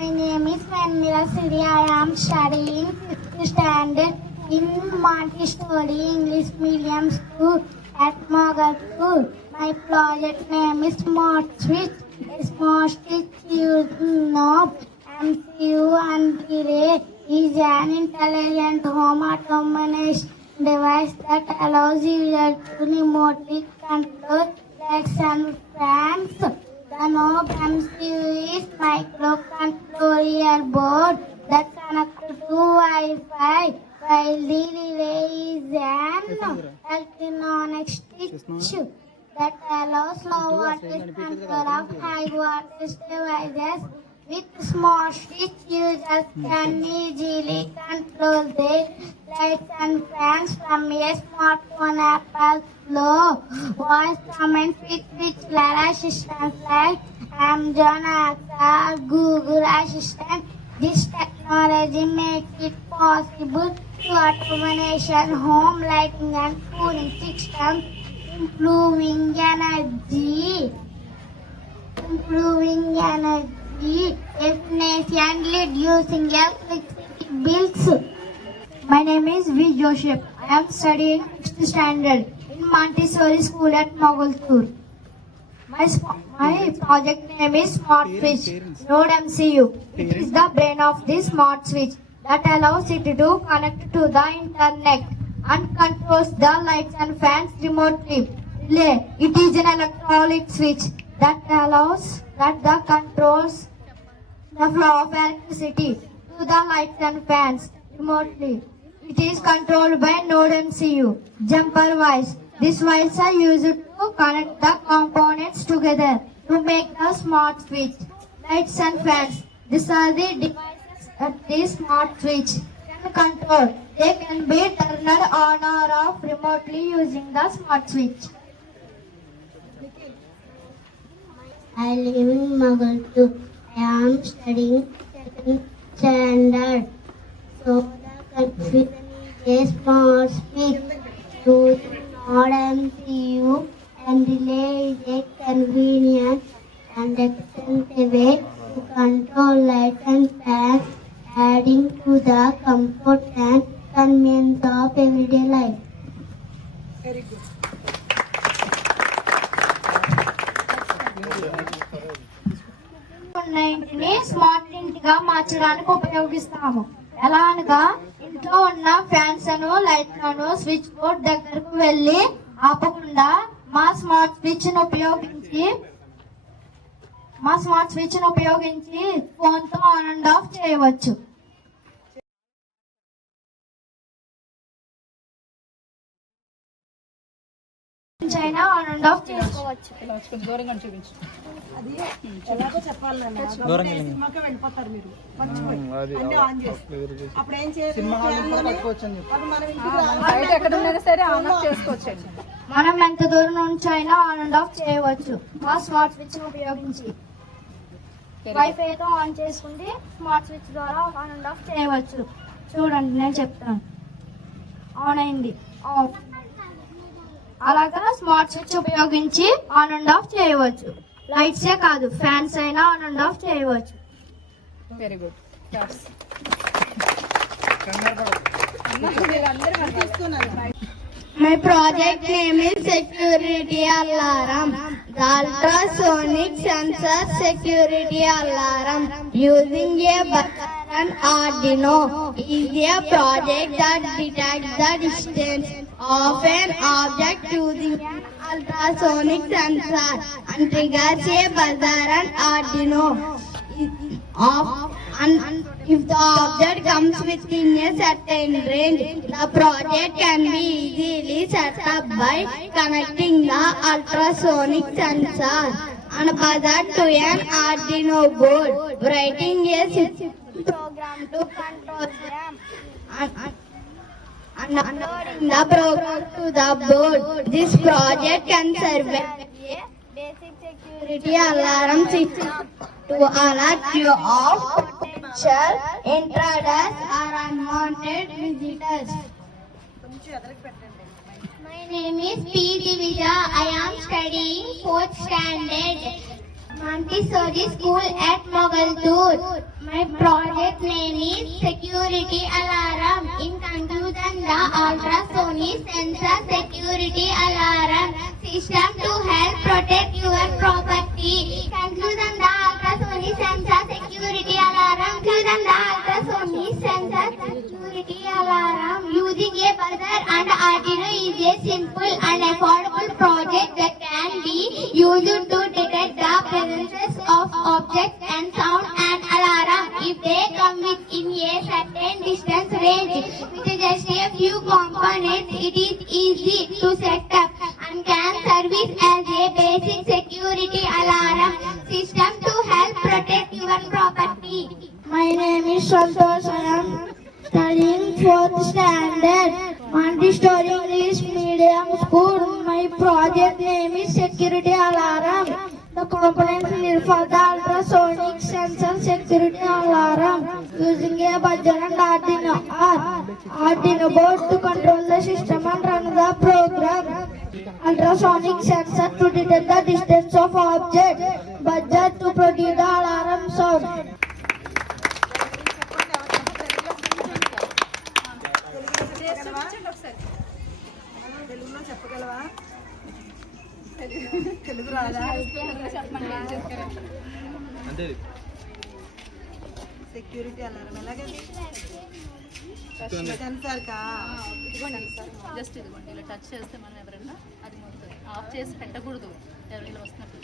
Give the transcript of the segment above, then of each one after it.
My name is Vanilla Siri. I am studying 5th standard in Montessori English Medium School at Mogalpur. My project name is Smart Switch. A smart switch using knob, MCU and relay is an intelligent home automation device that allows users to remotely control lights and fans. The knob MCU is microcontroller board that connects to Wi-Fi, while the relay is an electronic switch that allows low voltage control of high voltage devices. With smart switch, users can easily control their lights and fans from a smartphone app. Also, voice commands with virtual assistants like Amazon Alexa or Google Assistant. This technology makes it possible to automation home lighting and cooling systems, improving energy efficiency and reducing electricity bills. My name is V. Joseph. I am studying 6th standard in Montessori School at Mogalpur. My project name is Smart Switch, Node MCU. It is the brain of the smart switch that allows it to connect to the internet and controls the lights and fans remotely. Relay. It is an electronic switch that controls the flow of electricity to the lights and fans remotely. It is controlled by Node MCU. Jumper wires. These wires are used to connect the components together to make the smart switch. Lights and fans. These are the devices that the smart switch can control. They can be turned on or off remotely using the smart switch. I live in Magaltu. I am studying second standard. So the confusion is a smart switch using Node MCU and relay is a convenient and extensive way to control light and fans, adding to the comfort and convenience of everyday life. Very good. ఉన్న ఇంటిని స్మార్ట్ ఇంటిగా మార్చడానికి ఉపయోగిస్తాము. ఎలా అనగా ఇంట్లో ఉన్న ఫ్యాన్స్ ను లైట్లను స్విచ్ బోర్డ్ దగ్గరకు వెళ్లి ఆపకుండా మా స్మార్ట్ స్విచ్ ను ఉపయోగించి ఫోన్ తో ఆన్ అండ్ ఆఫ్ చేయవచ్చు. అయినా ఆన్ అండ్ ఆఫ్ చేసుకోవచ్చు. దూరంగా చూపించు. అది ఎలాగో చెప్పాలన్నా సినిమాకి వెళ్ళిపోతారు మీరు. అన్ని ఆన్ చేసి అప్పుడు ఏం చేయాలి? బయట ఎక్కడ ఉన్నా సరే ఆన్ ఆఫ్ చేసుకోవచ్చు. మనం ఎంత దూరం నుంచి అయినా ఆన్ అండ్ ఆఫ్ చేయవచ్చు మా స్మార్ట్ స్విచ్ ఉపయోగించి. వైఫైతో ఆన్ చేసుకుంటే స్మార్ట్ స్విచ్ ద్వారా ఆన్ అండ్ ఆఫ్ చేయవచ్చు. చూడండి నేను చెప్తాను. ఆన్ అయింది, ఆఫ్. అలాగా స్మార్ట్ స్విచ్ ఉపయోగించి ఆన్ అండ్ ఆఫ్ చేయవచ్చు. లైట్సే కాదు, ఫ్యాన్స్ అయినా ఆన్ అండ్ ఆఫ్ చేయవచ్చు. Very good. My project name is Security Alarm. The ultrasonic sensor security alarm using a buzzer and Arduino is a project that detects the distance of an object using an ultrasonic sensor and triggers a buzzer and Arduino. And if the object comes within a certain range, the project can be easily set up by connecting the ultrasonic sensor and buzzer to an Arduino board, writing a system program to control them and uploading the program to the board. This project can serve as a basic security alarm system to alert you of potential intruders or unwanted visitors. My name is P. Divija. I am studying 4th standard Montessori School at Mogaltur. My project name is Security Alarm. In conclusion, the ultrasonic sensor security alarm system to help protect your property. Conclusion, the ultrasonic sensor security alarm. Conclusion, the ultrasonic sensor security alarm using a buzzer and Arduino is a simple and affordable project that can be used to detect the presence of objects and sound an alarm if they come within a certain distance range. With just a few components, it is easy to set up and can service as a basic security alarm system to help protect your property. My name is Santosh. I am studying 4th standard Montessori English Medium School. My project name is Security Alarm. The components need for the ultrasonic sensor security alarm using a buzzer and Arduino board to control the system and run the program. Ultrasonic sensor to detect the distance of object. Buzzer to produce the alarm sound. తెలుగులో చెప్పగలవా? తెలుగు రాదా? అంటే security alarm ఎలాగండి? సెన్సార్ కా? జస్ట్ ఇదిగోండి ఇలా టచ్ చేస్తే మనం ఎవరైనా అది మొత్తం ఆఫ్ చేసి పెట్టకూడదు ఎవరైనా వస్తున్నట్టు.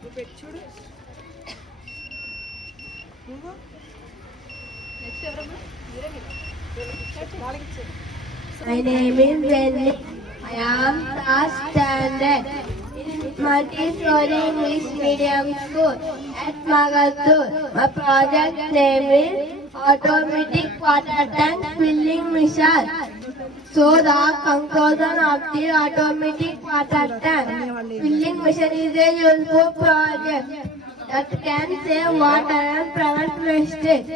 నువ్వు పెట్టి చూడు. నువ్వు నెక్స్ట్ ఎవరన్నా మీరే వాళ్ళకి ఇచ్చేది. My name is Wendy. I am class standard in Montessori English Medium School at Magaltur. My project name is Automatic Water Tank Filling Machine. So the conclusion of the automatic water tank filling machine is a useful project that can save water and prevent wastage.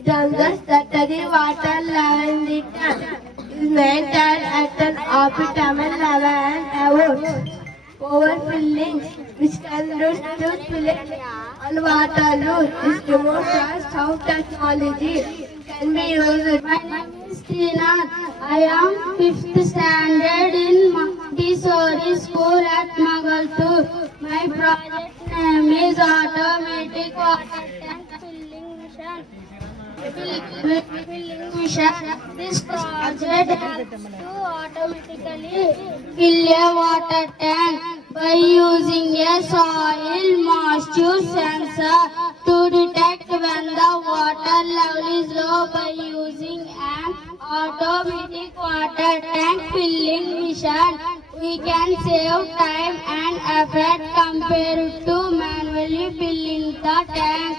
It ensures that the water level in the tank is maintained at an optimal level and avoids overfilling, which can lead to spillage and water loss. This demonstrates how technology can be used. My name is Tina. I am 5th standard in Montessori School at Magaltur. My project name is Automatic Water Tank Filling Machine. This project helps to automatically fill a water tank by using a soil moisture sensor to detect when the water level is low. By using an automatic water tank filling machine, we can save time and effort compared to manually filling the tank.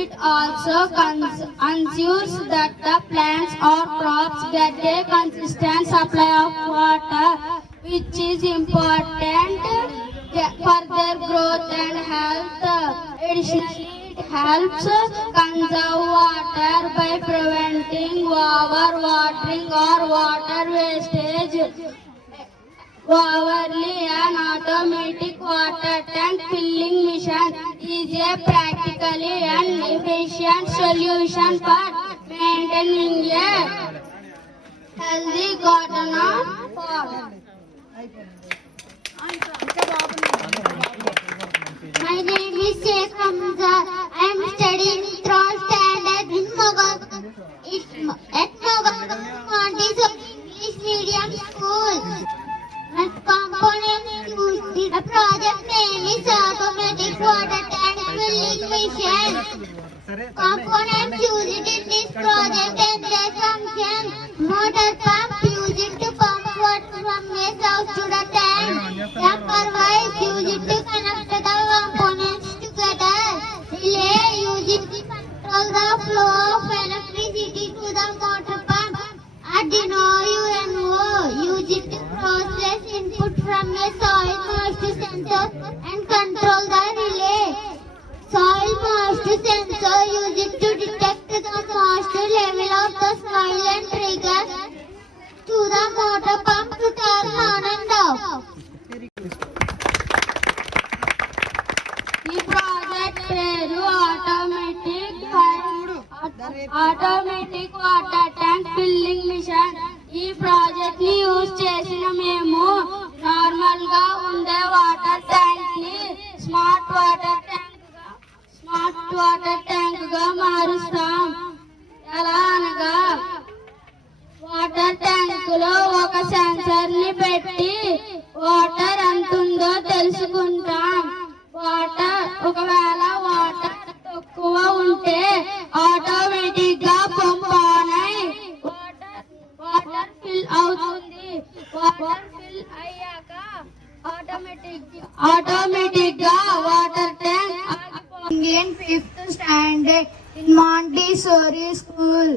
It also ensures that the plants or crops get a consistent supply of water, which is important for their growth and health. Additionally, it helps conserve water by preventing overwatering or water wastage. Overly, an automatic water tank filling machine is a practically and efficient solution for maintaining a healthy garden of water. My name is Sheikh Hamza. I am studying 3rd standard in Magaltur at Magaltur Montessori English Medium School. And component used. The project name is Automatic Water Tank Filling Machine. Components used in this project and their function: motor pump used to pump water from a source to the tank. Jumper wires used to connect the components together. Relay used to control the flow of electricity to the motor pump. Arduino UNO used to process input from a soil moisture sensor and control the relay. Soil moisture sensor used to detect the moisture level of the soil and trigger to the motor pump to turn on and off. The project పేరు automatic water tank filling machine. ఈ ప్రాజెక్ట్ ని యూజ్ చేసిన మేము నార్మల్ గా ఉండే water tank ని smart water tank గా మారుస్తాం. ఎలా అనగా వాటర్ ట్యాంక్ లో ఒక సెన్సర్ ని పెట్టి వాటర్ ఎంత ఉందో తెలుసుకుంటాం. ఒకవేళ వాటర్ తక్కువ ఉంటే ఆటోమేటిక్ గా పంప్ ఆన్ అయి వాటర్ ఫిల్ అవుతుంది. వాటర్ ఫిల్ అయ్యాక ఆటోమేటిక్ గా water tank In 5th standard in Montessori School.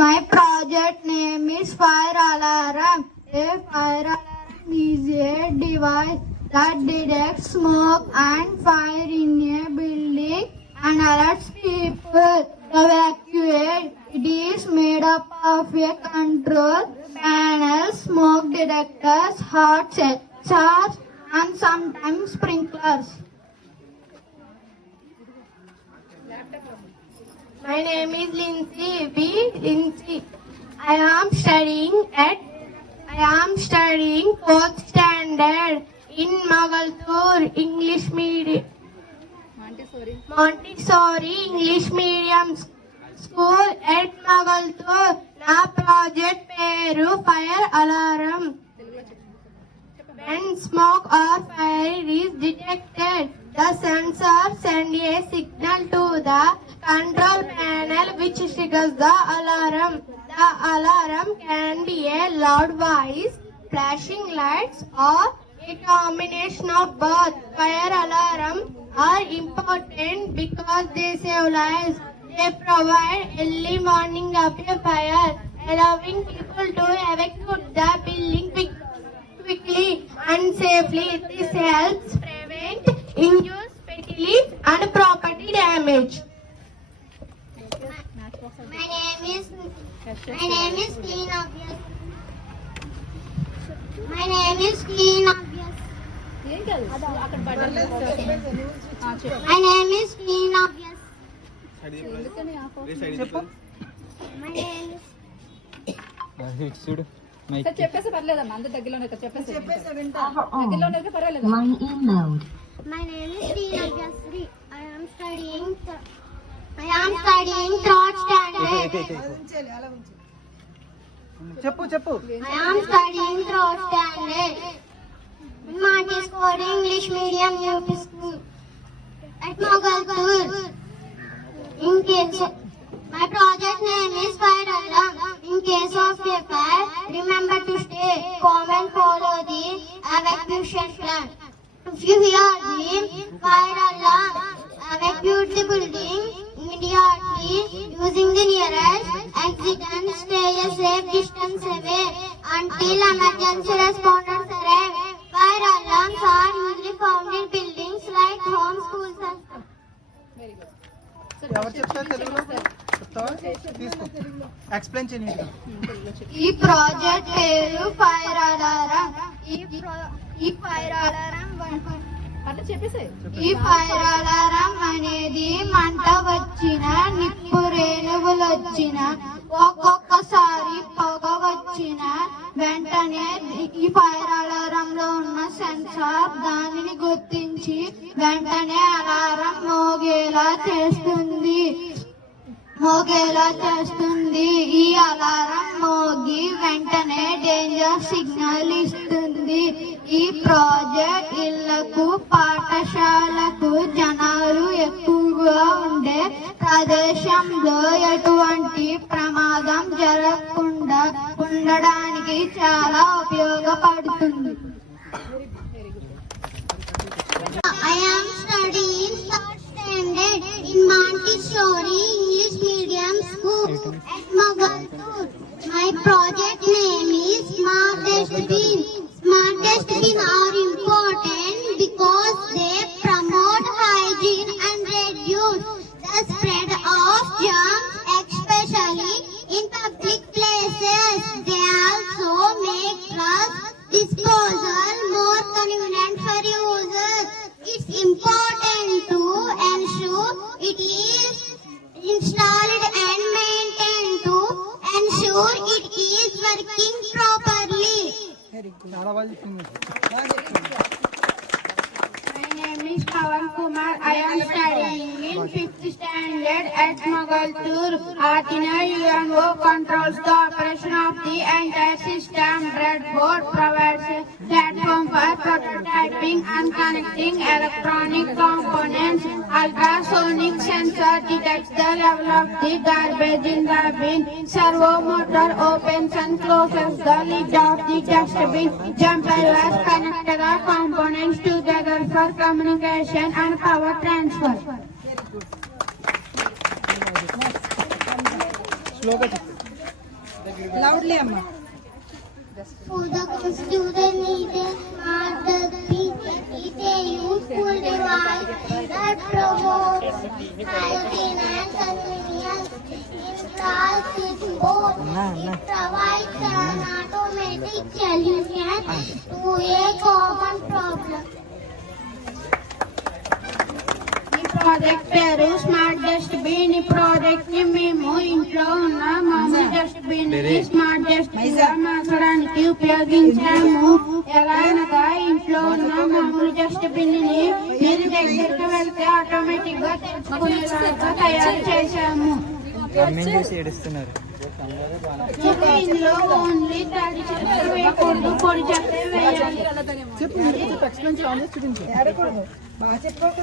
My project name is Fire Alarm. A fire alarm is a device that detects smoke and fire in a building and alerts people to evacuate. It is made up of a control panel, smoke detectors, hot sensors, and sometimes sprinklers. My name is Lindsay. I am studying at am studying 4th standard in Magaltur English Medium. Montessori English Medium School at Magaltur. Na project peru fire alarm. When smoke or fire is detected, the sensor sends a signal to the control panel which triggers the alarm. The alarm can be a loud voice, flashing lights, or a combination of both. Fire alarms are important because they save lives. They provide early warning of a fire, allowing people to evacuate the building quickly and safely. This helps prevent injuries, fatalities, and property damage. My name is Clean Obvious. My name is Clean Obvious. ఏం తెలుసు అక్కడ బట్టలు My name is Clean Obvious. ఎందుకని చెప్పు. My name is చూడు సార్ చెప్పేసి పర్లేదమ్మా అందరి దగ్గరలోనే కదా చెప్పేసి చెప్పేసి వింటా. దగ్గరలోనే కదా పర్వాలేదు My name is Clean Obvious. I am studying 3rd standard. అలా ఉంచేయాలి, అలా ఉంచు. చెప్పు I am studying 3rd standard in Montessori English Medium UP School at Magaltur. My project name is Fire Alarm. In case of a fire, remember to stay calm and follow the evacuation plan. If you hear the fire alarm, evacuate the building immediately using the nearest exit and stay a safe distance away until emergency responders arrive. Fire alarms are usually found in buildings like home, schools and very good ఎవరు చెప్తారు తెలుగులో? చెప్తావా? తీసుకో. ఎక్స్ప్లెయిన్ చేయండి నీట్గా. ఈ ప్రాజెక్ట్ పేరు fire alarm. ఈ ఫైర్ అలారం అట్లా చెప్పేసి ఈ ఫైర్ అలారం అనేది మంట వచ్చిన, నిప్పు రేణువులు వచ్చిన, ఒక్కొక్కసారి పొగ వచ్చిన వెంటనే ఈ ఫైర్ అలారం లో ఉన్న సెన్సార్ దానిని గుర్తించి వెంటనే అలారం మోగేలా చేస్తుంది. ఈ అలారం మోగి వెంటనే డేంజర్ సిగ్నల్ ఇస్తుంది. ఈ ప్రాజెక్ట్ ఇళ్లకు, పాఠశాలకు, జనాలు ఎక్కువగా ఉండే ప్రదేశంలో ఎటువంటి ప్రమాదం జరగకుండా ఉండడానికి చాలా ఉపయోగపడుతుంది. I am studying 3rd standard in Montessori English Medium School at Magaltur. My project name is Smart Dustbin. Smart Dustbin are important because they promote hygiene and reduce the spread of germs, especially in public places. They also make trash disposal more convenient for users. It's important to ensure it is installed and maintained to ensure it is working properly. చాలా బాగా చెప్పింది. My name is Pawan Kumar. I am studying in 5th standard at Magaltur. Athena UNO controls the operation of the entire system. Breadboard provides a platform for prototyping and connecting electronic components. Ultrasonic sensor detects the level of the garbage in the bin. Servo motor opens and closes the lid of the dustbin. Jumper wires connect the components together for communication and power transfer. స్లోగా చెప్పు. లౌడ్లీ అమ్మా. For the student needed smart dustbin is a useful device that promotes hygiene and convenience in classrooms. It provides an automatic solution to a common problem. ఈ ప్రాజెక్ట్ పేరు smart dustbin. ఈ ప్రాజెక్ట్ ని మేము ఇంట్లో ఉన్న మామూలు డస్ట్బిన్ ని స్మార్ట్ డస్ట్బిన్ గా మార్చడానికి ఉపయోగించాము. ఎలా అనగా ఇంట్లో ఉన్న మామూలు డస్ట్బిన్ ని మీరు దగ్గరికి వెళ్తే ఆటోమేటిక్ గా తెచ్చుకునేలాగా తయారు చేశాము. ఇందులో ఓన్లీ తడి చెత్త వేయకూడదు, పొడి చెత్త వేయాలి. చెప్పు ఎక్స్ప్లెయిన్ చేయాలి, చూపించు.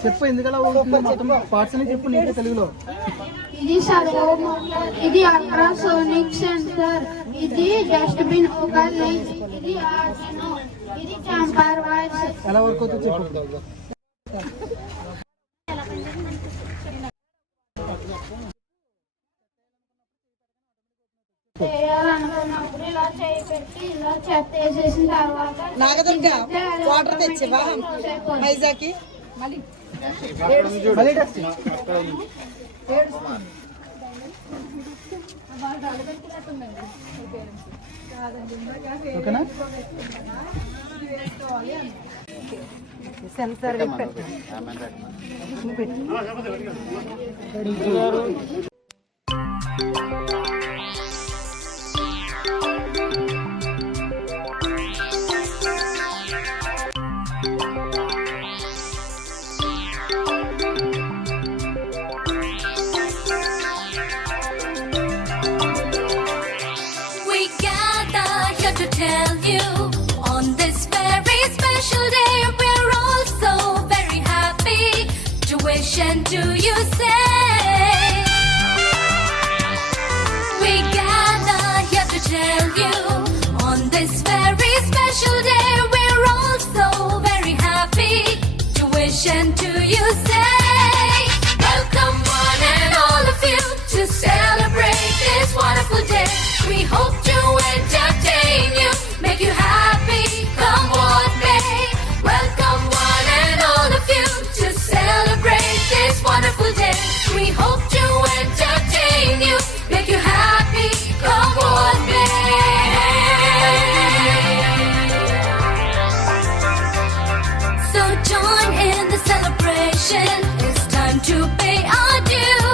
చెప్పు ఎందుకలా అవుతుందో మొత్తం పార్ట్స్ అని చెప్పు నీకు తెలుగులో. ఇది ఇది అల్ట్రాసోనిక్ సెన్సర్, ఇది డస్ట్బిన్ ఒక లైట్, ఇది ఆర్డినో, ఇది చాంపర్ వైర్స్. ఎలా వర్క్ అవుతుందో చెప్పు. చేయాలనుకున్నప్పుడు ఇలా చేయి పెట్టి ఇలా చెత్త వేసేసిన తర్వాత నాగదుర్గ వాటర్ తెచ్చివా వైజాగ్కి మళ్ళీ మళ్ళీ టెస్ట్. ఓకేనా? Sensor tell you on this very special day we're all so very happy to wish and do you say we gather here to tell you on this very special day we're all so very happy to wish and do you say welcome one and all of you to celebrate this wonderful day. We hope to entertain you, make you happy, come what may. Welcome one and all of you to celebrate this wonderful day. We hope to entertain you, make you happy, come what may. So join in the celebration, it's time to pay our due.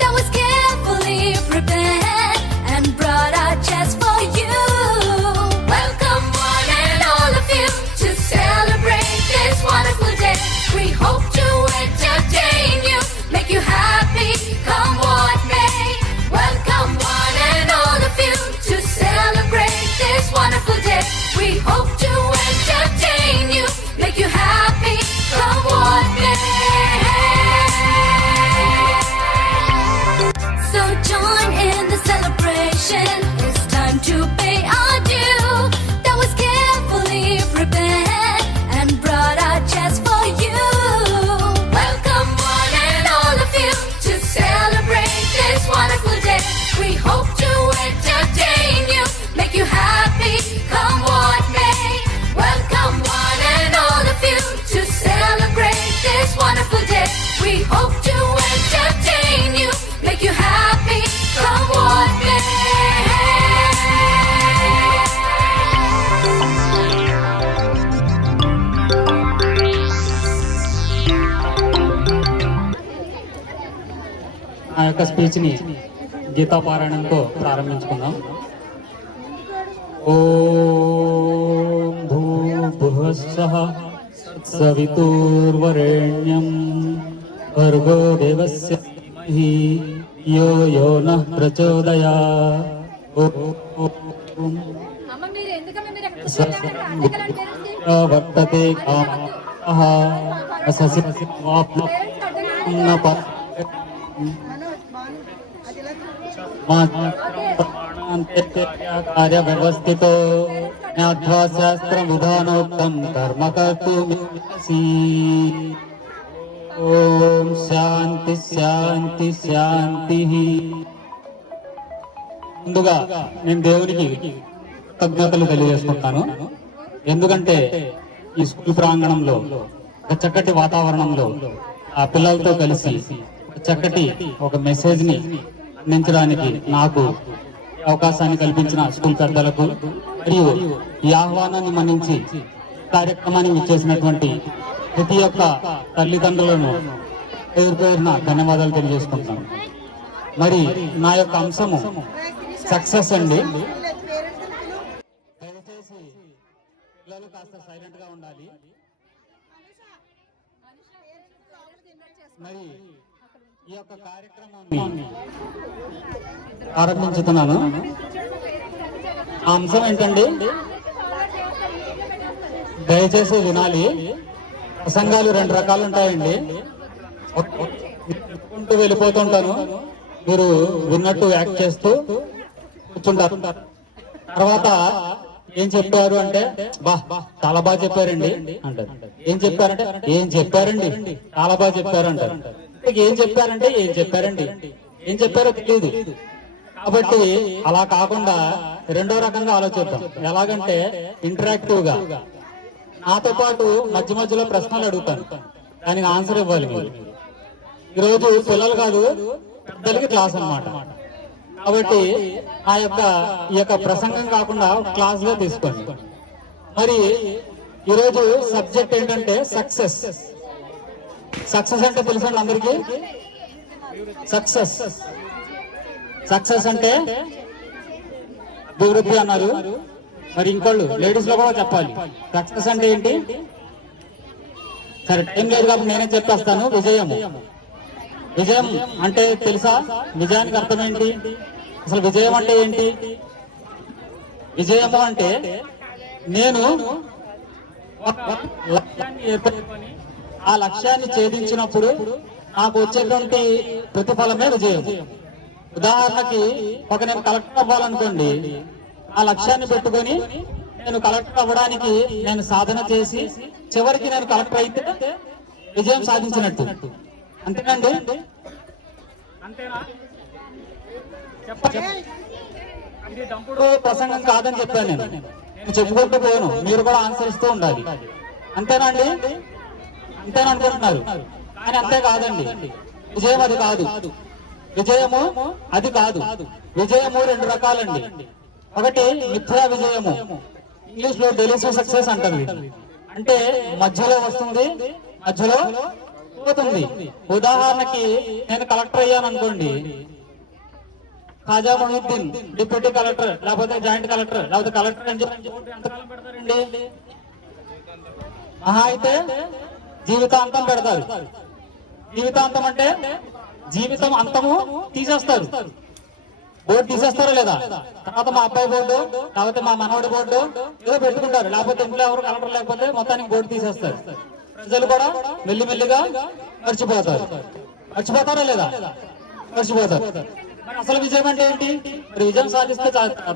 That was carefully prepared and brought out just for you. Welcome one and all of you to celebrate this wonderful day. We hope to entertain you, make you happy, come what may. Welcome one and all of you to celebrate this wonderful day. We hope to entertain you, make you happy, come what may. So join in the celebration, it's time to pay our due. That was carefully prepared and brought out just for you. Welcome one and all of you to celebrate this wonderful day. We hope to entertain you, make you happy, come what may. Welcome one and all of you to celebrate this wonderful day. We hope to entertain you, make you happy, come what may. ఆ యొక్క స్పీచ్ని గీతా పారాయణంతో ప్రారంభించుకుందాం. ఓం భూర్భువస్సః సవితుర్వరేణ్యం భర్గో దేవస్య ధీమహి యో యో నః ప్రచోదయాత్. ఓం వర్తతే కామః అససివాప్న కార్య వ్యవస్థితో జ్ఞాత్వా శాస్త్రముదానోక్తం కర్మ కర్తుమిచ్చసి. ఓం శాంతి శాంతి శాంతి. ముందుగా నేను దేవునికి కృతజ్ఞతలు తెలియజేసుకుంటాను. ఎందుకంటే ఈ స్కూల్ ప్రాంగణంలో ఒక చక్కటి వాతావరణంలో ఆ పిల్లలతో కలిసి చక్కటి ఒక మెసేజ్ ని అందించడానికి నాకు అవకాశాన్ని కల్పించిన స్కూల్ పెద్దలకు మరియు ఈ ఆహ్వానాన్ని మన్నించి కార్యక్రమాన్ని ఇచ్చేసినటువంటి ప్రతి ఒక్క తల్లిదండ్రులను పేరు పేరున ధన్యవాదాలు తెలియజేసుకుంటున్నాను. మరి నా యొక్క అంశము సక్సెస్ అండి. దయచేసి పిల్లలు కాస్త సైలెంట్ గా ఉండాలి. మరి ఈ యొక్క కార్యక్రమాన్ని ప్రారంభించుతున్నాను. ఆ అంశం ఏంటండి, దయచేసి వినాలి. ప్రసంగాలు 2 రకాలు ఉంటాయండి. చెప్పుకుంటూ వెళ్ళిపోతుంటాను, మీరు విన్నట్టు యాక్ట్ చేస్తూ కూర్చుంటారు. తర్వాత ఏం చెప్పారు అంటే బా చాలా బాగా చెప్పారండి అంటారు. ఏం చెప్పారంటే ఏం చెప్పారండి చాలా బాగా చెప్పారు అంటారు. ఏం చెప్పారంటే ఏం చెప్పారండి, ఏం చెప్పారో తెలియదు. కాబట్టి అలా కాకుండా రెండో రకంగా ఆలోచిద్దాం. ఎలాగంటే ఇంటరాక్టివ్ గా నాతో పాటు మధ్య మధ్యలో ప్రశ్నలు అడుగుతాను, దానికి ఆన్సర్ ఇవ్వాలి మీరు. ఈరోజు పిల్లలు కాదు పెద్దలకి క్లాస్ అన్నమాట. కాబట్టి ఈ యొక్క ప్రసంగం కాకుండా క్లాస్ గా తీసుకోండి. మరి ఈరోజు సబ్జెక్ట్ ఏంటంటే సక్సెస్. సక్సెస్ అంటే తెలుసండి అందరికీ. సక్సెస్ అంటే అభివృద్ధి అన్నారు. మరి ఇంకోళ్ళు లేడీస్ లో కూడా చెప్పాలి సక్సెస్ అంటే ఏంటి. సరే టైం లేదు కాబట్టి నేనే చెప్పేస్తాను. విజయం అంటే తెలుసా? విజయానికి అర్థం ఏంటి? అసలు విజయం అంటే ఏంటి? విజయము అంటే నేను లక్ష్యాన్ని ఏర్పరుచుకొని ఆ లక్ష్యాన్ని ఛేదించినప్పుడు నాకు వచ్చేటువంటి ప్రతిఫలమే విజయం. ఉదాహరణకి నేను కలెక్టర్ అవ్వాలనుకోండి, ఆ లక్ష్యాన్ని పెట్టుకొని నేను కలెక్టర్ అవ్వడానికి నేను సాధన చేసి చివరికి నేను కలెక్టర్ అయితే విజయం సాధించినట్టు. అంతేనండి? అంతేనా? ఇది దంపుడు ప్రసంగం కాదని చెప్పాను నేను చెప్పుకుంటూ పోను, మీరు కూడా ఆన్సర్ ఇస్తూ ఉండాలి. అంతేనండి? అంతేనా అనుకుంటున్నారు? కానీ అంతే కాదండి. విజయం అది కాదు. విజయము అది కాదు. విజయము 2 రకాలండి. ఒకటి మిథ్యా విజయము, ఇంగ్లీష్ లో డెలిసియస్ సక్సెస్ అంటారు. అంటే మధ్యలో వస్తుంది, మధ్యలో పోతుంది. ఉదాహరణకి నేను కలెక్టర్ అయ్యాను అనుకోండి, ఖాజా మొహిద్దీన్ డిప్యూటీ కలెక్టర్ లేకపోతే జాయింట్ కలెక్టర్ లేకపోతే కలెక్టర్ అని చెప్పి ఎంతకాలం పెడతారండి? మహా అయితే జీవితాంతం పెడతారు. జీవితాంతం అంటే జీవితం అంతము తీసేస్తారు. బోర్డు తీసేస్తారా లేదా? తర్వాత మా అబ్బాయి బోర్డు లేకపోతే మా మనవడి బోర్డు ఏదో పెట్టుకుంటారు. లేకపోతే ఇంట్లో ఎవరు కలెక్టర్ లేకపోతే మొత్తానికి బోర్డు తీసేస్తారు. ప్రజలు కూడా మెల్లిమెల్లిగా మర్చిపోతారా లేదా? మర్చిపోతారు. మరి అసలు విజయం అంటే ఏంటి? మరి విజయం సాధిస్తే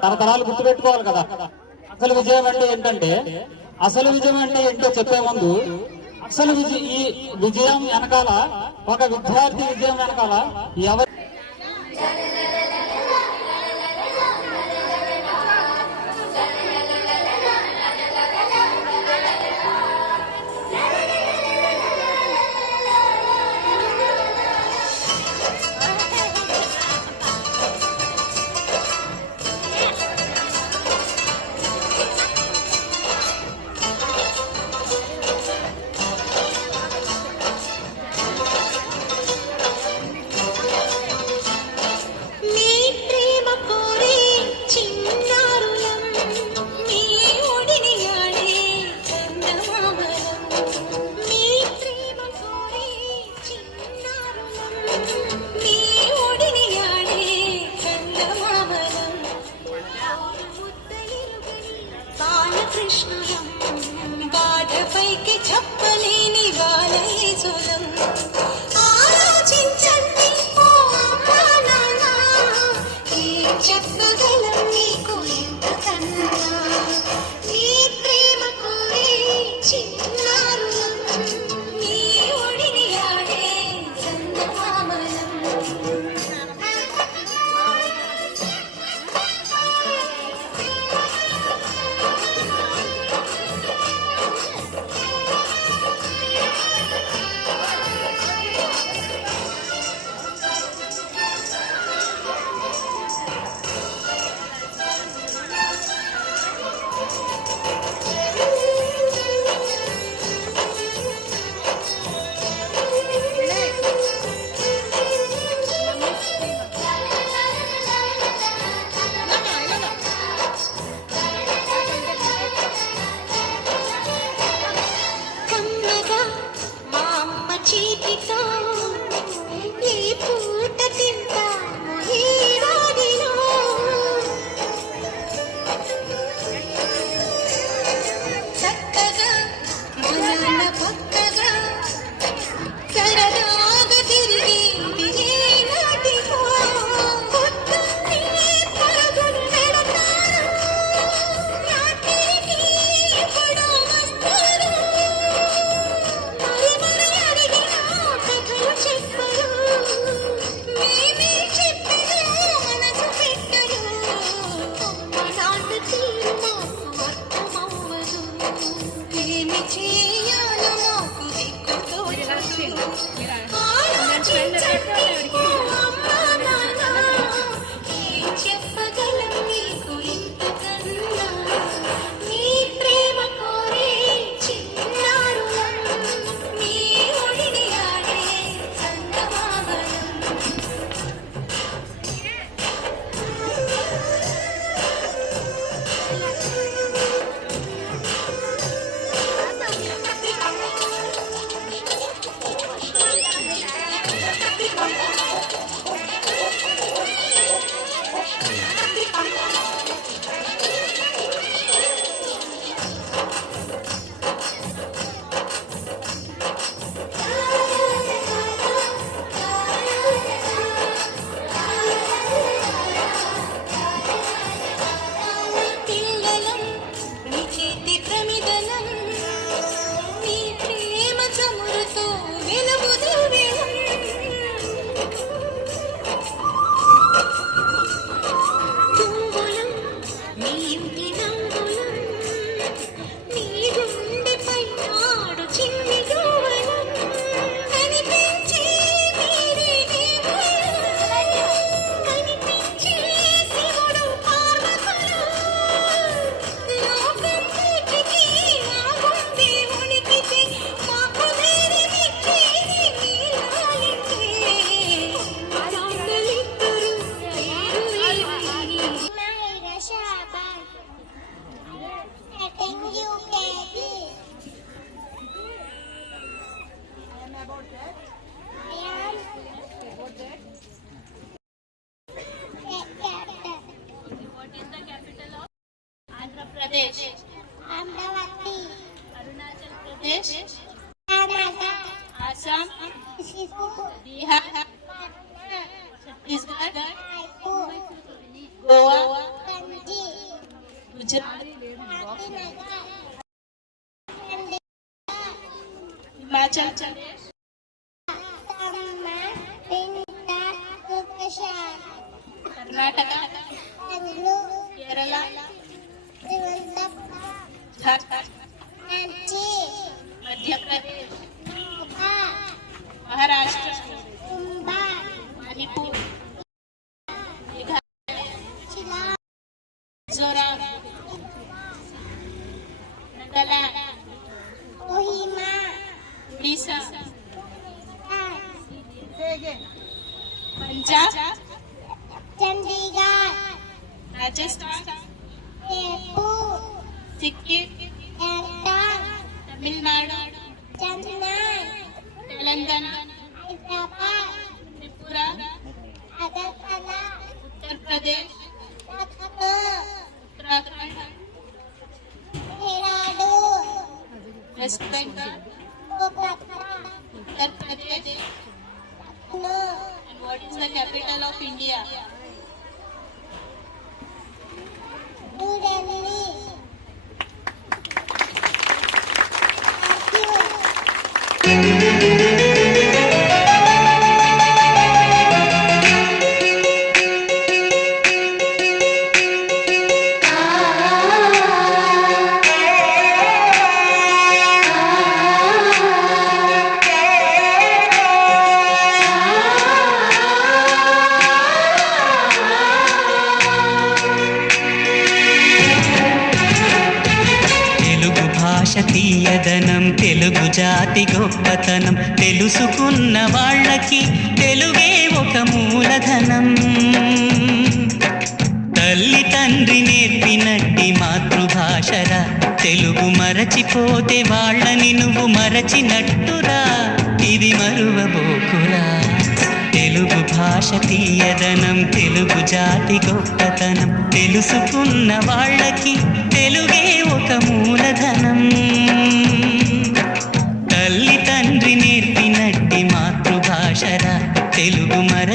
తరతరాలు గుర్తుపెట్టుకోవాలి కదా. అసలు విజయం అంటే ఏంటంటే, అసలు విజయం అంటే ఏంటో చెప్పే ముందు అసలు ఈ విజయం వెనకాల, ఒక విద్యార్థి విజయం వెనకాల ఎవరు నాన్న పక్కగా సరదాగా తిరిగేది ఏనాటికో పొద్దున్నే పరుగులు పెడతారు రాత్రికి ఎప్పుడో వస్తారు మరి అడిగినా కథలు చెప్పరు మేమే చెప్పినా మనసు పెట్టరు నాన్న తీరు మాకు అర్థమవ్వదు ఏమి చేయాలో మాకు దిక్కు తోచదు ఆలోచించండి అమ్మా నాన్న ఏం చెప్పగలం నీకు ఇంతకన్నా నీ ప్రేమ కోరే చిన్నారులం నీ ఒడిని ఆడే చందమామలం పిల్లలం నీ చేతి ప్రమిదలం నీ ప్రేమ చమురుతో వెలుగుదివ్యలం తుంగులం నీ ఇంటి రంగులం నీ గుండెపై నాడు చిన్ని గోవలం కనిపించే మీరే దేవుడు కనిపించే శివుడు పార్వతులు లోకం పూర్తికి నా గుండె ఉనికితే మాకు ధైర్యమిచ్చేది మీలాలింటే నాన్నలిద్దరూ Mahira Shaban. Letting you carry. And about that, I am a captain. What is the capital of Andhra Pradesh? Amravati. Arunachal Pradesh, Canada. Assam, Sisipur. Bihar, Patna. Chhattisgarh, Raipur. Goa, Ranchi. Gujarat, Gandhinagar. Himachal Pradesh, Tamma. Pinta. Upashar. Karnataka, Bangalore. Kerala, Trivandrum. Jharkhand, Ranchi. Madhya Pradesh, Goa. Maharashtra, Mumbai. Manipur, Meghalaya, Shillong. Mizoram, Nagaland, Kohima. Odisha, say again. Punjab, Chandigarh. Rajasthan, Jaipur. Sikkim, Delta. Tamil Nadu, Chennai. Telangana, Hyderabad. Tripura, Agartala. Uttar Pradesh, Lucknow. Uttarakhand, Dehradun. West Bengal, Kolkata. Uttar Pradesh. No. And what is the capital of India? New Delhi. Thank you. తీయదనం తెలుగు జాతి గొప్పతనం తెలుసుకున్న వాళ్ళకి తెలుగే ఒక మూలధనం. తల్లి తండ్రి నేర్పినట్టి మాతృభాషరా, తెలుగు మరచిపోతే వాళ్ళని నువ్వు మరచినట్టురా, ఇది మరువబోకురా. తెలుగు భాష తీయదనం తెలుగు జాతి గొప్పతనం తెలుసుకున్న వాళ్ళకి తెలుగే ఒక మూలధనం.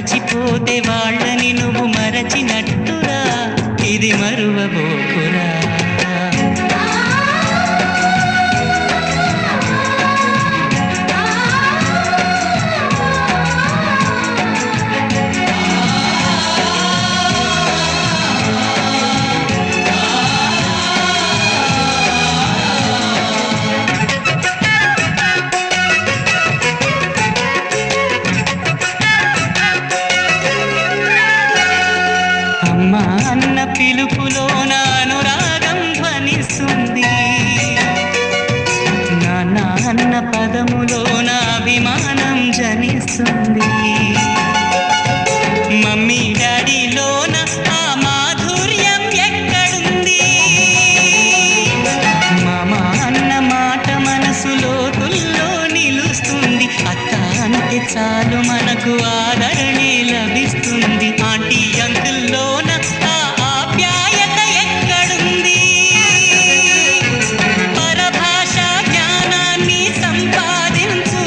మరచిపోతే వాళ్ళని నువ్వు మరచినట్టురా ఇది మరువబోకురా అమ్మా అన్న పిలుపులో అనురాగం ధ్వనిస్తుంది నాన్న అన్న పదములో అభిమానం జనిస్తుంది మమ్మీ డాడీలోన ఆ మాధుర్యం ఎక్కడుంది మామ అన్న మాట మనసులో తుల్లో నిలుస్తుంది అత్త అంటే చాలు మనకు ఆదరణే లభిస్తుంది ఆంటీ అంకుల్లోన ఆ ఆప్యాయత ఎక్కడుంది పరభాష జ్ఞానాన్ని సంపాదించు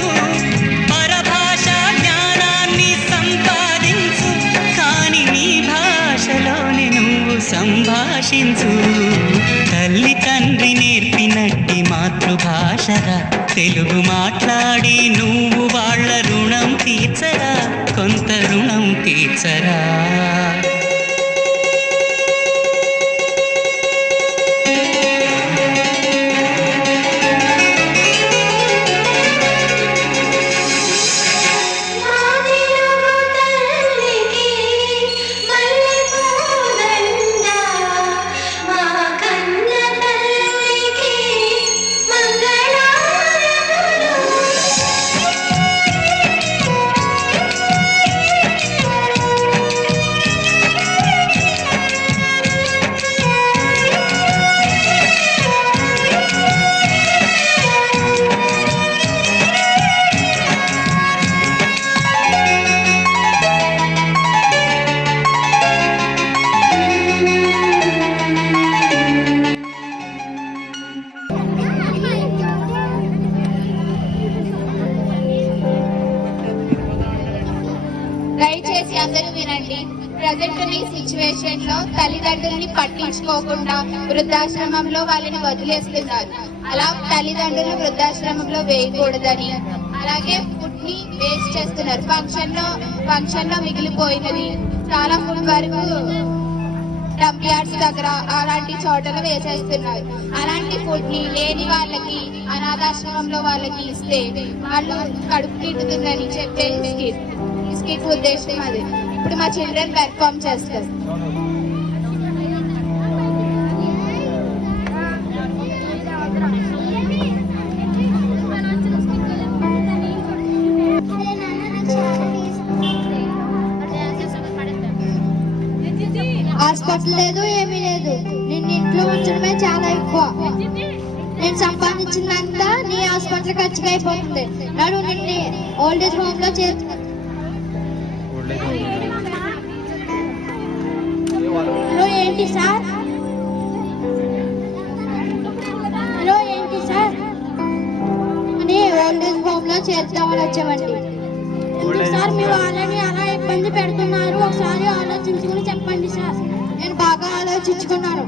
పరభాష జ్ఞానాన్ని సంపాదించు కాని నీ భాషలోనే నువ్వు సంభాషించు తల్లి తండ్రి నేర్పినట్టి మాతృభాషరా తెలుగు మాట్లాడి నువ్వు వాళ్ళ రుణం తీర్చరా కొంత రుణం తీర్చరా దయచేసి అందరూ వినండి. ప్రజెంట్ ఈ సిచ్యువేషన్ లో తల్లిదండ్రుల్ని పట్టించుకోకుండా వృద్ధాశ్రమంలో వాళ్ళని వదిలేస్తున్నారు. అలా తల్లిదండ్రులు వృద్ధాశ్రమంలో వేయకూడదని, అలాగే ఫుడ్ ని వేస్ట్ చేస్తున్నారు. ఫంక్షన్ లో మిగిలిపోయినది చాలా ఫుడ్ వరకు డంప్ యార్డ్స్ దగ్గర అలాంటి చోటలు వేసేస్తున్నారు. అలాంటి ఫుడ్ ని లేని వాళ్ళకి అనాథాశ్రమంలో వాళ్ళకి ఇస్తే వాళ్ళు కడుపు నిండుతుందని చెప్పే స్కిట్ ఉద్దేశం అది. ఇప్పుడు మా చిల్డ్రన్ పెర్ఫార్మ్ చేస్తారు. హాస్పిటల్ లేదు, ఏమీ లేదు. నిన్ను ఇంట్లో ఉంచడమే చాలా ఎక్కువ. నేను సంపాదించిందంతా నీ హాస్పిటల్ ఖర్చుగా అయిపోతుంది. నాడు నిన్ను ఓల్డ్ ఏజ్ హోమ్ లో హలో ఏంటి సార్? హలో ఏంటి సార్ అని ఓల్డ్ ఏజ్ హోమ్ లో చేర్చామని వచ్చామండి. ఎందుకు సార్ మీ వాళ్ళని అలా ఇబ్బంది పెడుతున్నారు? ఒకసారి ఆలోచించుకుని చెప్పండి సార్. నేను బాగా ఆలోచించుకున్నాను.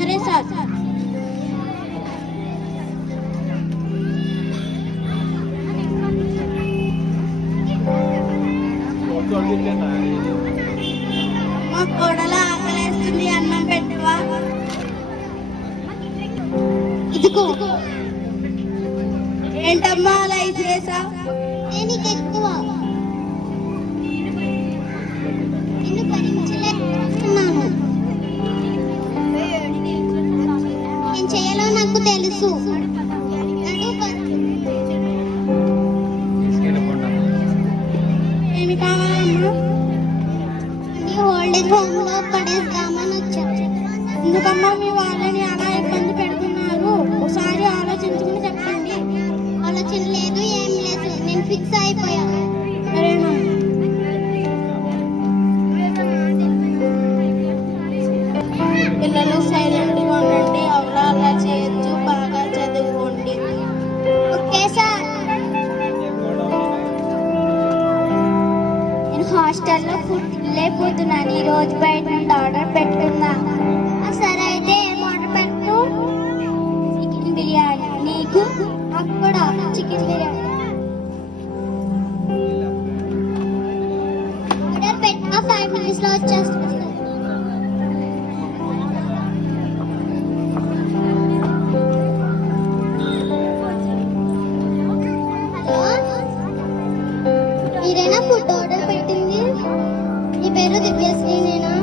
సరే సార్. మా కోడల ఆకలేస్తుంది, అన్నం పెట్టవా? ఇదిగో. ఏంటమ్మా అలా చేసా? నేను ఎక్కువ నిన్ను భరించలేకున్నాను. ఏం చేయాలో నాకు తెలుసు. ఏమి కావాలమ్మా? ఓల్డ్ ఏజ్ హోమ్ లో పడేద్దామని వచ్చాను. ఎందుకమ్మా మీ వాళ్ళని అలా ఇబ్బంది పెడుతున్నారు? ఒకసారి ఆలోచించుకుని చెప్పండి. ఆలోచన లేదు, ఏం లేదు. నేను ఫిక్స్ అయిపోయాను. సరేనా? పిల్లలు సైలెంట్ గా ఉండండి. ఎవరు అలా చేయొచ్చు. బాగా చదువుకోండి. Okay sir. నేను హాస్టల్ వెళ్ళైపోతున్నాను. ఈ రోజు బయట నుండి ఆర్డర్ పెట్టుకుందాం. సరే అయితే ఏం ఆర్డర్ పెట్టు? చికెన్ బిర్యానీ. నీకు? నాకు కూడా చికెన్ బిర్యానీ. ఆర్డర్ పెట్టిన 5 minutes లో వచ్చేస్తుంది. మీరేనా ఫుడ్ ఆర్డర్ పెట్టింది? మీ పేరు దివ్యశ్రీ నేనా?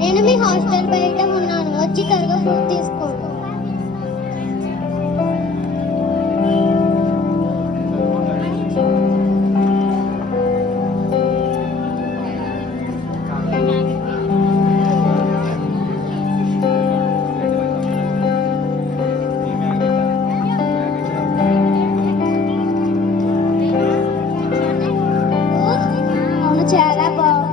నేను మీ హాస్టల్ బయట ఉన్నాను, వచ్చి త్వరగా ఫుడ్ తీసుకోండి. అవును, చాలా బాగుంది.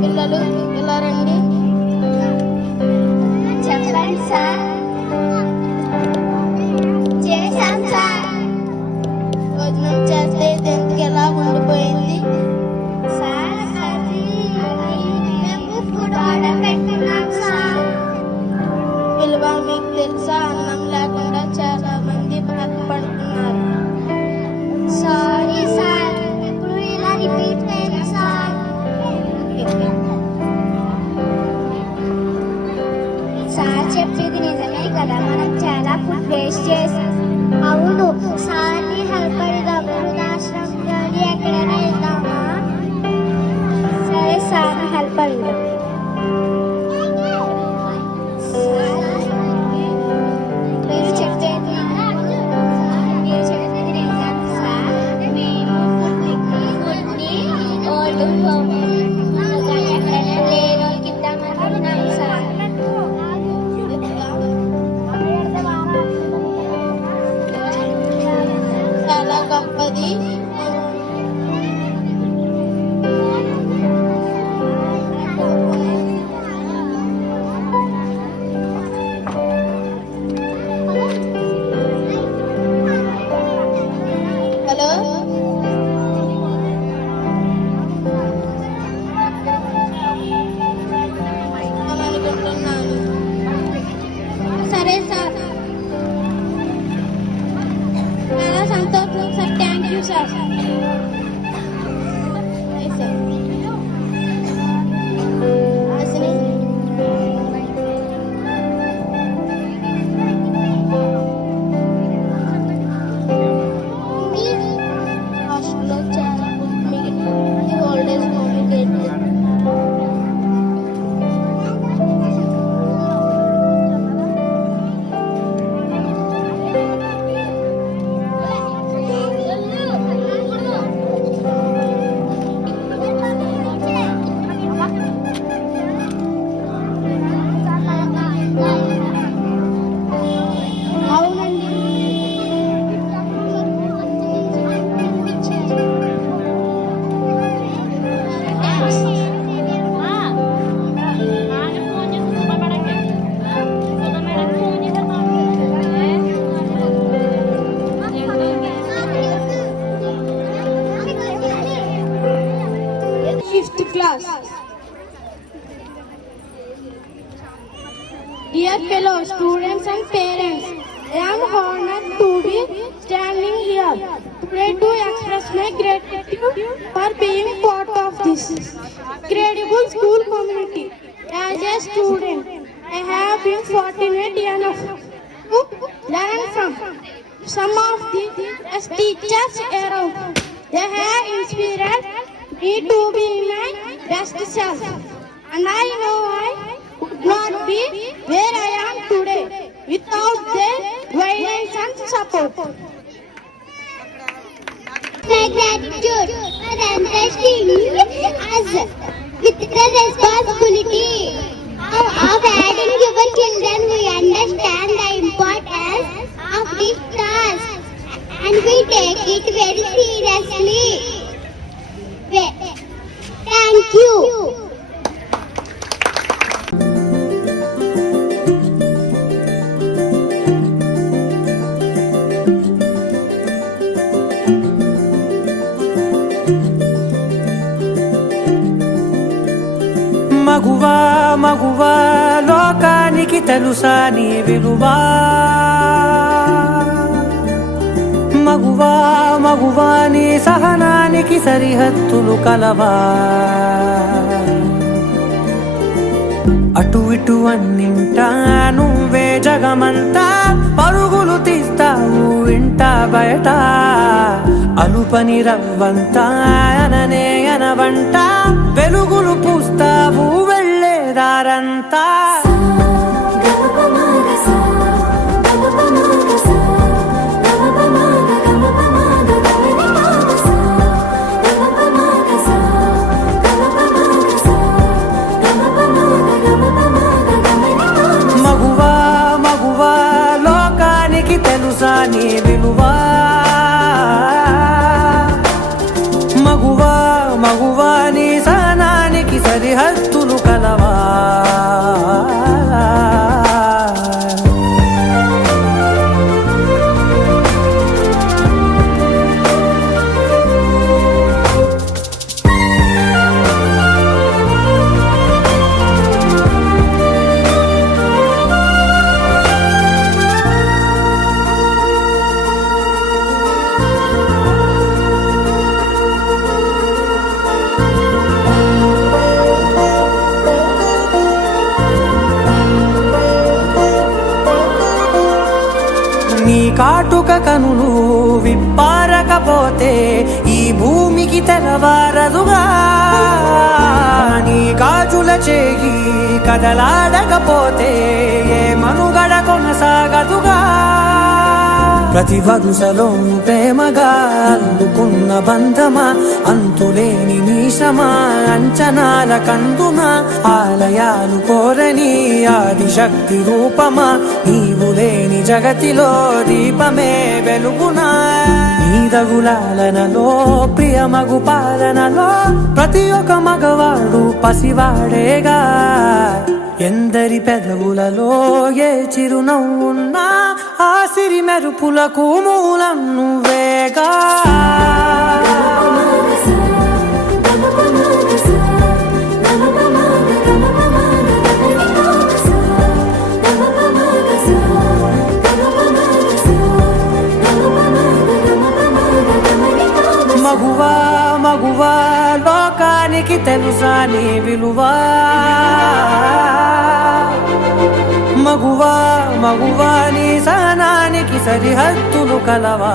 పిల్లలు ఇలా రండి. చెప్పండి సార్. చేశాం సార్. భోజనం చేస్తే ఎందుకు ఎలా ఉండిపోయింది సార్? అది మేము ఫుడ్ ఆర్డర్ పెట్టుకున్నాం సార్. విలువ మీకు తెలుసా? అన్నం లేకుండా చాలా మంది బాధపడుతున్నారు. సారీ సార్, ఇప్పుడు ఇలా రిపీట్ చేయండి సార్. సార్ చెప్పేది నిజమే కదా, మనం చాలా ఫుడ్ వేస్ట్ చేసాం. అవును, సార్ని హెల్ప్ అడుగుదాం. వృద్ధాశ్రమంలోని ఎక్కడైనా వెళ్దామా? సరే, సార్ని హెల్ప్ అడుగుదాం. మీరు చెప్పేది నిజం సార్. మేము ఫుడ్ని ఓల్డ్ హోమ్ ఎక్కడైనా లేని వాళ్ళకి ఇద్దామనుకుంటున్నాం సార్. చాలా గొప్పది. హలో, అనుకుంటున్నాను. సరే సార్, చాలా సంతోషం సార్. Thank you sir. హాస్టల్లో చాలా మిగిలిన holidays complicate. Fifth class. Dear fellow students and parents, I am honored to be standing here today to express my gratitude for being part of this incredible school community. As a student, I have been fortunate enough to learn from some of the best teachers around. They have inspired me to be my best self, and I know I would not be where I am today without their guidance and support. My gratitude for entrusting us with the responsibility of adding your children. We understand the importance of this task and we take it very seriously. Thank you. మగువా మగువా లోకానికి తెలుసా నీ విలువా మగువా మగువా నీ సహనానికి సరిహద్దులు కలవా అటు ఇటు అన్నింటా నువ్వే జగమంతా పరుగులు తీస్తావు ఇంట బయట అలుపని రవ్వంతా అననే అనవంట వెలుగులు పూస్తావు వెళ్ళేదారంతా మగువా మగువా లోకానికి తెలుసా నీ విలువా మగువా మగువా నీ సహనానికి సరిహద్దులు కలవా నీ కాటుక కనులు విప్పారకపోతే ఈ భూమికి తెలవారదుగా నీ గాజుల చేయి కదలాడకపోతే ఏ మనుగడ కొనసాగదుగా ప్రతి వరుసలోను ప్రేమగా అందుకున్న బంధమా అంతులేని నీశమా అంచనాల కందుమా ఆలయాలు కోరని ఆదిశక్తి రూపమా నీవు లేని జగతిలో దీపమే వెలుగునా నీదగులాలనలో ప్రియమగు పాలనలో ప్రతి ఒక్క మగవాడు పసివాడేగా ఎందరి పెదవులలో ఏ చిరునవ్వున్నా ఆ సిరి మెరుపులకు మూలం నువ్వేగా మగువా మగువా లోకానికి తెలుసా నీ విలువా మగువా మగువా నీ సహనానికి సరిహద్దులు కలవా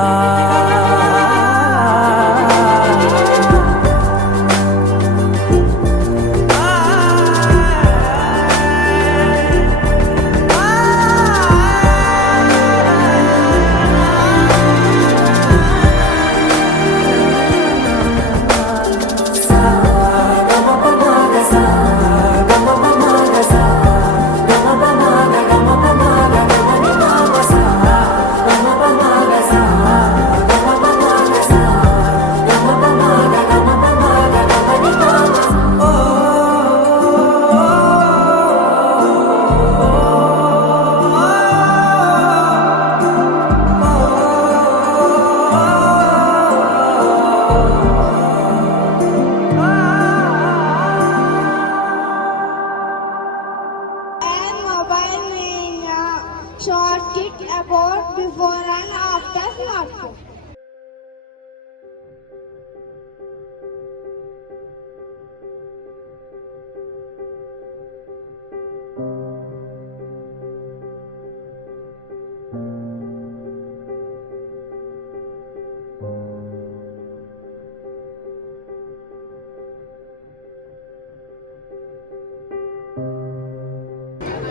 Short kit about before and after smartphone.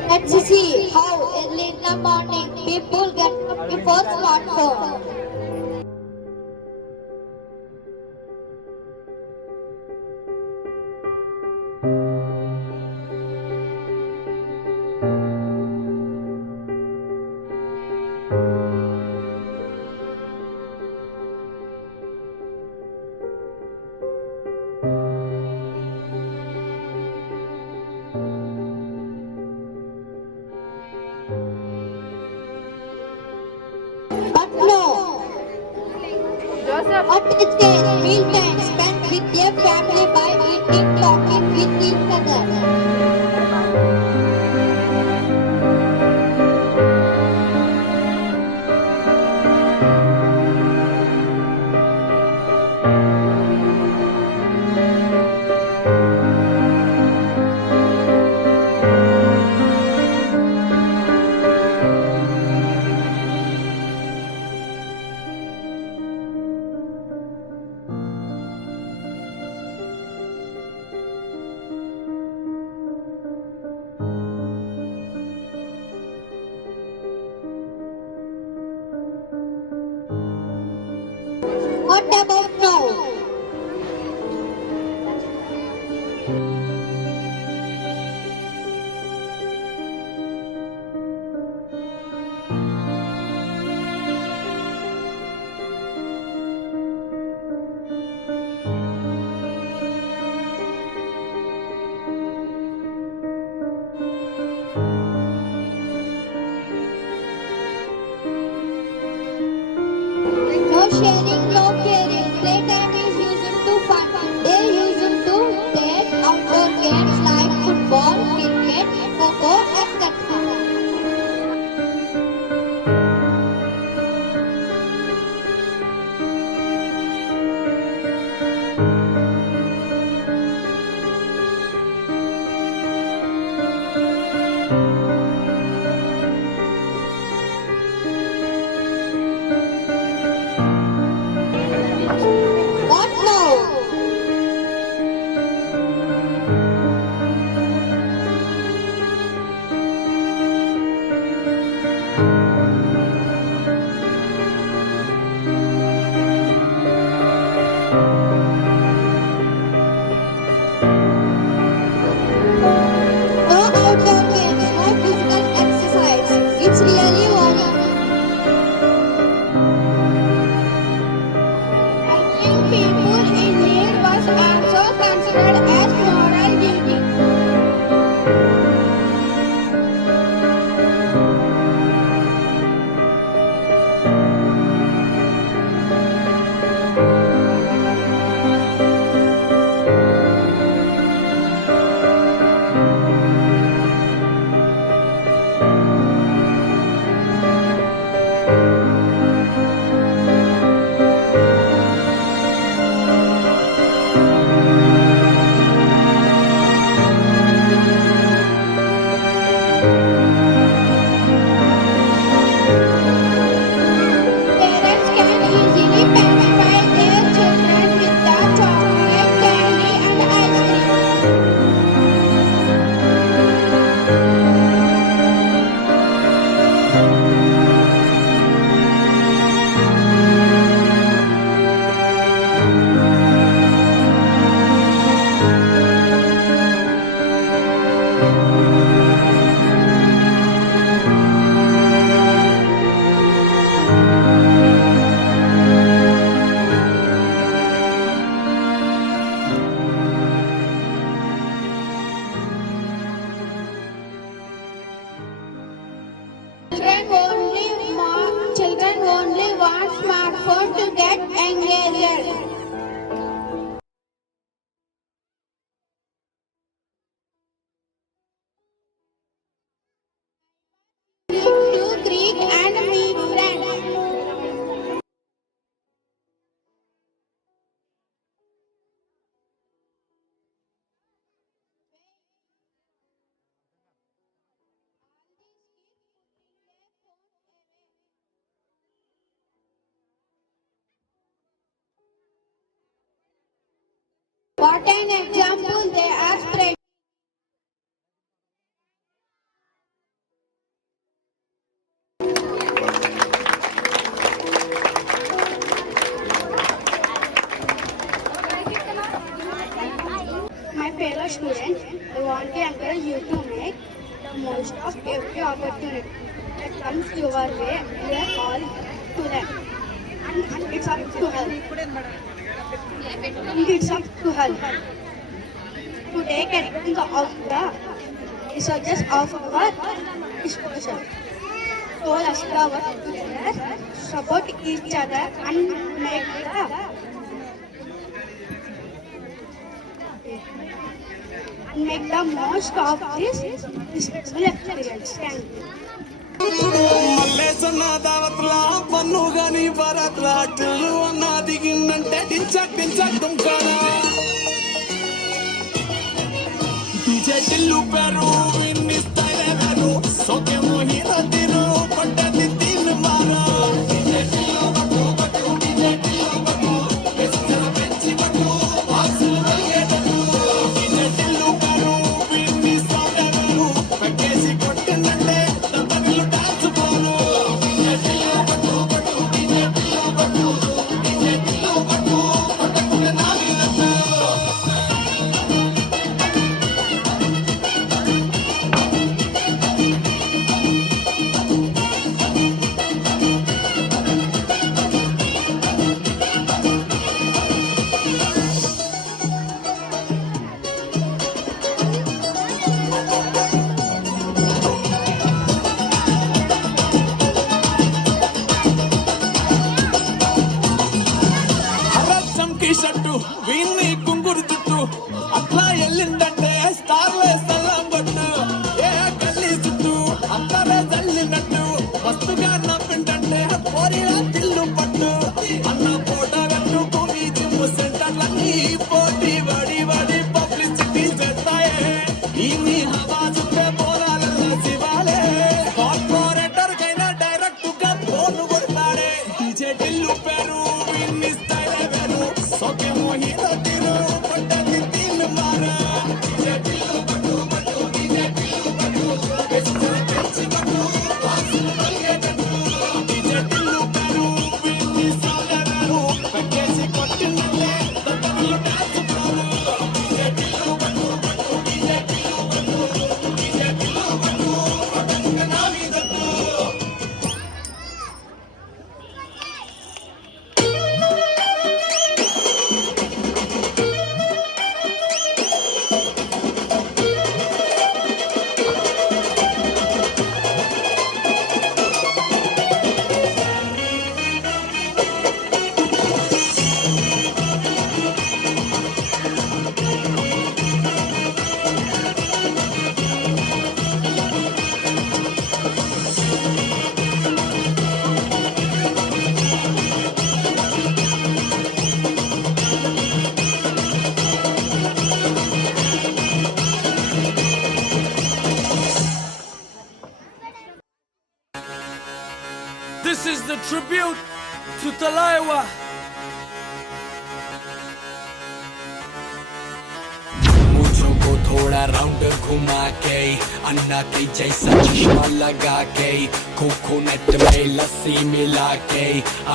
Let's see how early in the morning people get up before smartphone. But no. What is this? Meal time spent No sharing, no caring. Playtime is used to fun. They used to play outdoor games like football, cricket, coco, etc. What now? No outdoor games, no physical exercise. It's really worrying. Helping people in need was also considered as moral duty. Parents can easily pacify their children with the chocolate, candy, and ice cream. Children only want smartphone to get engaged. To Greek and meet friends. What an example they are spreading. My fellow students, I want to encourage you to make the most of every opportunity that comes your way. We are all to them. And it's up to help. It's up to help. To take anything of the researches of our disposal. So let's work together, support each other, and make the most of this experience. Thank you. మల్లేసన్న దావత్లా పన్ను గాని బరత్లా టిల్లు అన్న దిగిందంటే టించక్ టించక్ దుంకాలా డీజే టిల్లు పేరు విన్నిస్తారే వేరు సోకే మోహిన తిరు పట్టది తిన్ మారా డీజే టిల్లు బట్టు బట్టు డీజే టిల్లు బట్టు బెస్సర పెంచి బట్టు వాసులు వెలిగేటట్టు డీజే టిల్లు పేరు విన్నిస్తారే వేరు పక్కేసి కొట్టిందంటే తంతరిలు డాన్స్ పోను డీజే టిల్లు బట్టు బట్టు డీజే టిల్లు బట్టు డీజే టిల్లు బట్టు పట్టకునే నాగినట్టు అట్లా ఎల్లిందంటే స్టార్లే సల్లం కొట్టు ఏ గల్లీ చుట్టూ అంతరే జల్లినట్టు మస్తుగా నవ్విందంటే పోరిలా తిల్లు పట్టు అన్న పూట వెట్టుకుని జిమ్ సెంటర్లన్నీ పోటీ వడి వడి పబ్లిసిటీ చేస్తాయే ఈ మీ హవా చుట్టే పోరాలలో శివాలే కార్పొరేటర్ కైనా డైరెక్ట్ గా ఫోన్ కొడతాడే డీజే టిల్లు పేరు విన్ని స్టైల్ వేరు సోకే మోహిత తిరు పట్టది తిన్ మారా డీజే టిల్లు పట్టు పట్టు డీజే టిల్లు పట్టు పెంచి పట్టు వాసు కలిగేటట్టు డీజే టిల్లు పేరు విన్ని స్టైల్ వేరు పెట్టేసి కొట్టినట్లే తొట్టలు డాన్స్ ఫ్లోర్ డీజే టిల్లు పట్టు పట్టు డీజే టిల్లు పట్టు డీజే టిల్లు పట్టు పట్టంగ నా మీదట్టు This is the tribute to Talaiwa. मुझो को थोड़ा राउंड घुमा के अन्ना के जैसा चश्मा लगा के कोकोनट में लस्सी मिला के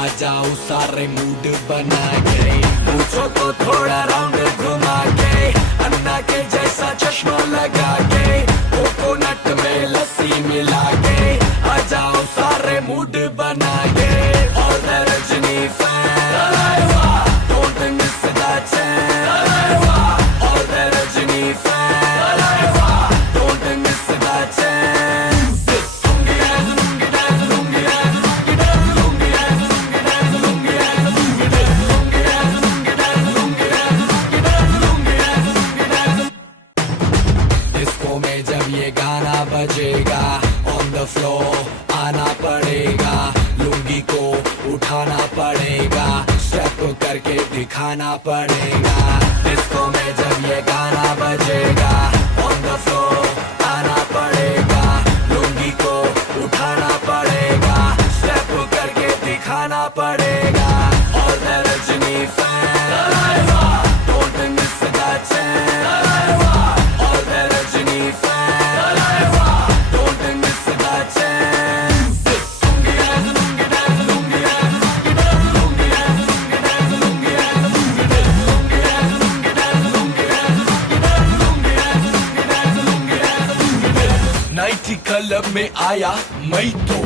आ जाओ सारे मूड बना के मुझो को थोड़ा राउंड घुमा के अन्ना के जैसा चश्मा लगा के कोकोनट में लस्सी मिला के आ जाओ सारे मूड बना के और the Rajni fan don't miss that chance और the Rajni fan don't miss that chance lungi dance lungi dance lungi dance lungi dance lungi dance lungi dance lungi dance lungi dance lungi dance lungi dance lungi dance lungi dance disco में जब ये गाना बजेगा on the floor आना पड़ेगा लुंगी को उठाना पड़ेगा स्टेप करके दिखाना पड़ेगा डिस्को में जब ये गाना बजेगा ऑन द फ्लोर आना पड़ेगा लुंगी को उठाना पड़ेगा स्टेप करके दिखाना पड़ेगा और the Rajni fan don't miss that chance और the Rajni fan don't miss that chance lungi dance lungi dance lungi dance lungi dance lungi dance lungi dance lungi dance lungi dance lungi dance lungi dance lungi dance lungi dance lungi dance nighty club में आया मैं तो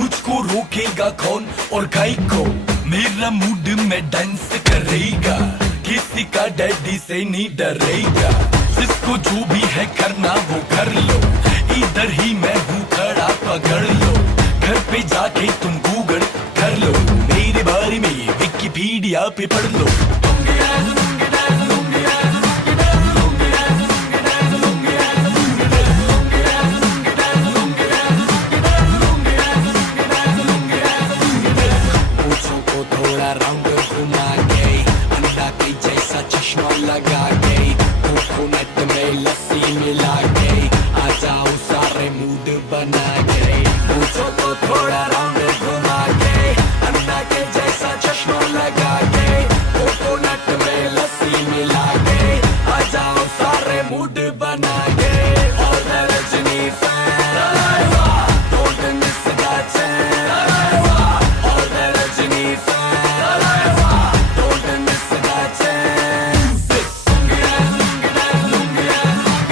मुझको रोकेगा कौन और गाय को मेरा मूड में डांस करेगा किसी का डैडी से नहीं डरेगा जिसको जो भी है करना वो कर लो इधर ही मैं हूँ खड़ा पकड़ लो घर पे जाके तुम गूगल कर लो मेरे बारे में विकिपीडिया पे पढ़ लो लुंगी dance, लुंगी dance, लुंगी dance, लुंगी dance, लुंगी dance, लुंगी dance, लुंगी dance, लुंगी dance, लुंगी dance, लुंगी dance, लुंगी dance, लुंगी dance, लुंगी dance, लुंगी dance, लुंगी dance। पूछो को थोड़ा राउंड घुमा के अंडा के जैसा चश्मा लगा के कोकोनट में लस्सी मिला के आ जाओ सारे मूड बना के पूछो को थोड़ा राउंड घुमा के अंडा के जैसा चश्मा लगा के कोकोनट में लस्सी मिला के आ जाओ सारे मूड बना के और the Rajni fan don't miss that chance और the Rajni fan don't miss that chance lungi dance lungi dance lungi dance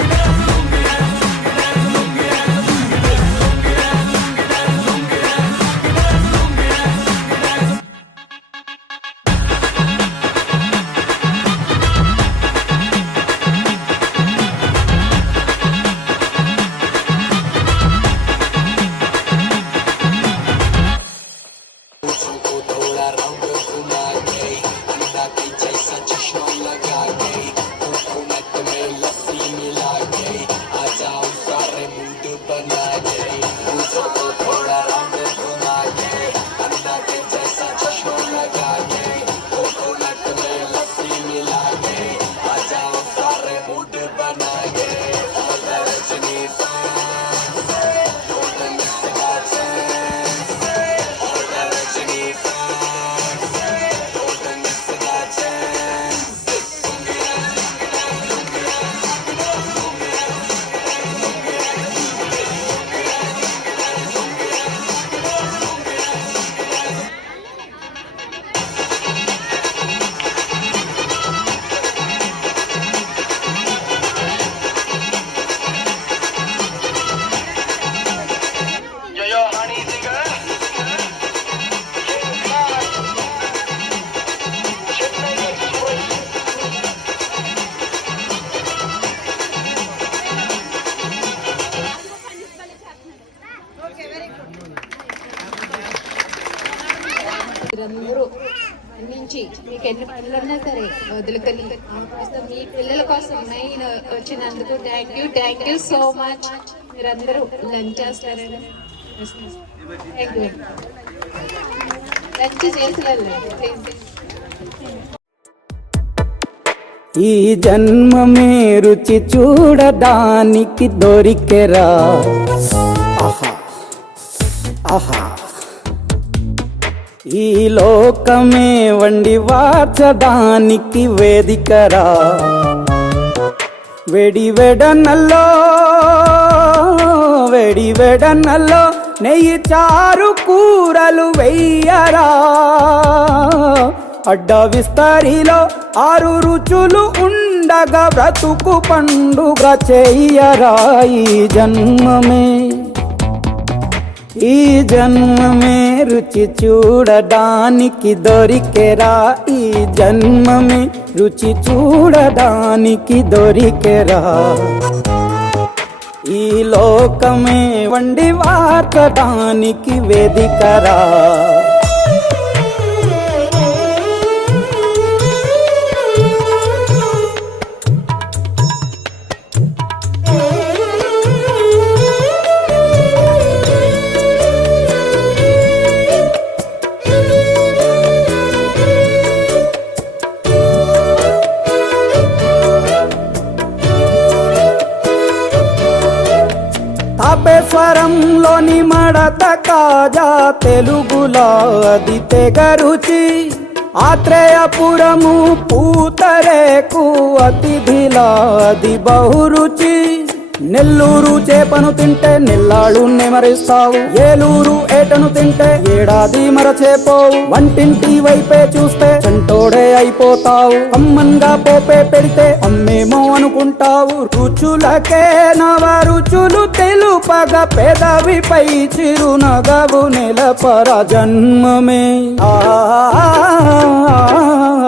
వచ్చి మీకు ఎన్ని పనులు ఉన్నా సరే వదులుకొని కోసం మీ పిల్లల కోసం మెయిన్ వచ్చినందుకు థ్యాంక్ యూ సో మచ్. మీరందరూ లంచ్ చేస్తారని థ్యాంక్ యూ. లంచ్ చేసి వెళ్ళండి ప్లీజ్. ఈ జన్మమే రుచి చూడడానికి దొరికెరా ఆహా ఆహా, ఈ లోకమే వండి వార్చడానికి వేదికరా, వేడి వెడనల్లో నెయ్యి చారు కూరలు వెయ్యరా, అడ్డ విస్తరిలో 6 రుచులు ఉండగా బ్రతుకు పండుగ చెయ్యరా. ఈ జన్మమే రుచి చూడడానికి దొరికెరా, ఈ జన్మమే రుచి చూడడానికి దొరికెరా, ఈ లోకమే వండి వార్చడానికి వేదికరా. తాపేశ్వరంలోని మడత కాజా తెలుగులో అది తెగ రుచి, ఆత్రేయపురము పూతరేకు అతిథిలా అది బహురుచి, నెల్లూరు చేపను తింటే నెల్లాళ్ళు నెమరిస్తావు, ఏలూరు ఏటను తింటే ఏడాది మరచేపోవు, వంటింటి వైపే చూస్తే చంటోడే అయిపోతావు, అమ్మంగా పోపే పెడితే అమ్మేమో అనుకుంటావు, రుచులకే నవ రుచులు తెలుపగా పెదవిపై చిరునగవు నెలపర జన్మమే